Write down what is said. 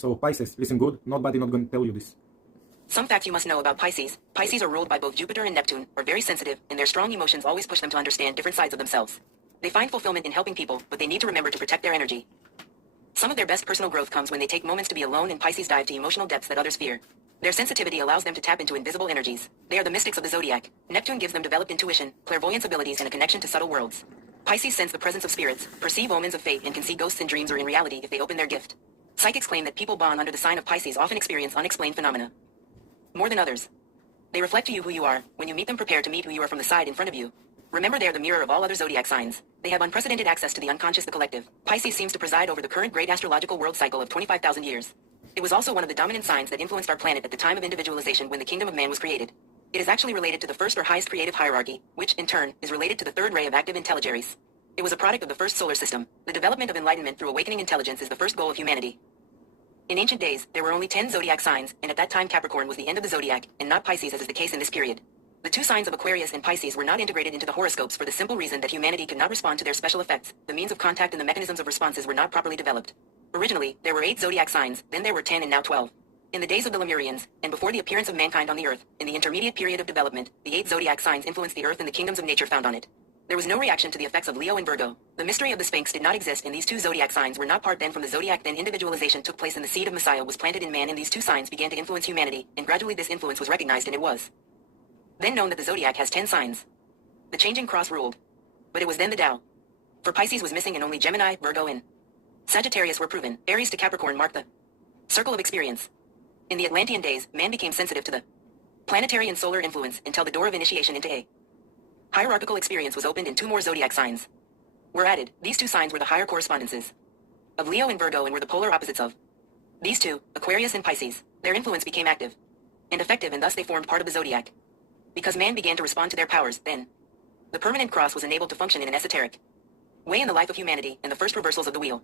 So Pisces, listen good, nobody not going to tell you this. Some facts you must know about Pisces. Pisces are ruled by both Jupiter and Neptune, are very sensitive, and their strong emotions always push them to understand different sides of themselves. They find fulfillment in helping people, but they need to remember to protect their energy. Some of their best personal growth comes when they take moments to be alone, and Pisces dive to emotional depths that others fear. Their sensitivity allows them to tap into invisible energies. They are the mystics of the zodiac. Neptune gives them developed intuition, clairvoyance abilities, and a connection to subtle worlds. Pisces sense the presence of spirits, perceive omens of fate, and can see ghosts in dreams or in reality if they open their gift. Psychics claim that people born under the sign of Pisces often experience unexplained phenomena. More than others. They reflect to you who you are. When you meet them, prepare to meet who you are from the side in front of you. Remember, they are the mirror of all other zodiac signs. They have unprecedented access to the unconscious, the collective. Pisces seems to preside over the current great astrological world cycle of 25,000 years. It was also one of the dominant signs that influenced our planet at the time of individualization when the kingdom of man was created. It is actually related to the first or highest creative hierarchy, which, in turn, is related to the third ray of active intelligeries. It was a product of the first solar system. The development of enlightenment through awakening intelligence is the first goal of humanity. In ancient days, there were only 10 zodiac signs, and at that time Capricorn was the end of the zodiac, and not Pisces as is the case in this period. The two signs of Aquarius and Pisces were not integrated into the horoscopes for the simple reason that humanity could not respond to their special effects. The means of contact and the mechanisms of responses were not properly developed. Originally, there were 8 zodiac signs, then there were 10 and now 12. In the days of the Lemurians, and before the appearance of mankind on the earth, in the intermediate period of development, the 8 zodiac signs influenced the earth and the kingdoms of nature found on it. There was no reaction to the effects of Leo and Virgo. The mystery of the Sphinx did not exist, and these two zodiac signs were not part then from the zodiac. Then individualization took place and the seed of Messiah was planted in man, and these two signs began to influence humanity, and gradually this influence was recognized, and it was then known that the zodiac has 10 signs. The changing cross ruled. But it was then the Tao. For Pisces was missing and only Gemini, Virgo, and Sagittarius were proven. Aries to Capricorn marked the circle of experience. In the Atlantean days, man became sensitive to the planetary and solar influence until the door of initiation into a hierarchical experience was opened and 2 more zodiac signs were added. These 2 signs were the higher correspondences of Leo and Virgo and were the polar opposites of these 2, Aquarius and Pisces. Their influence became active and effective, and thus they formed part of the zodiac. Because man began to respond to their powers, then the permanent cross was enabled to function in an esoteric way in the life of humanity, and the first reversals of the wheel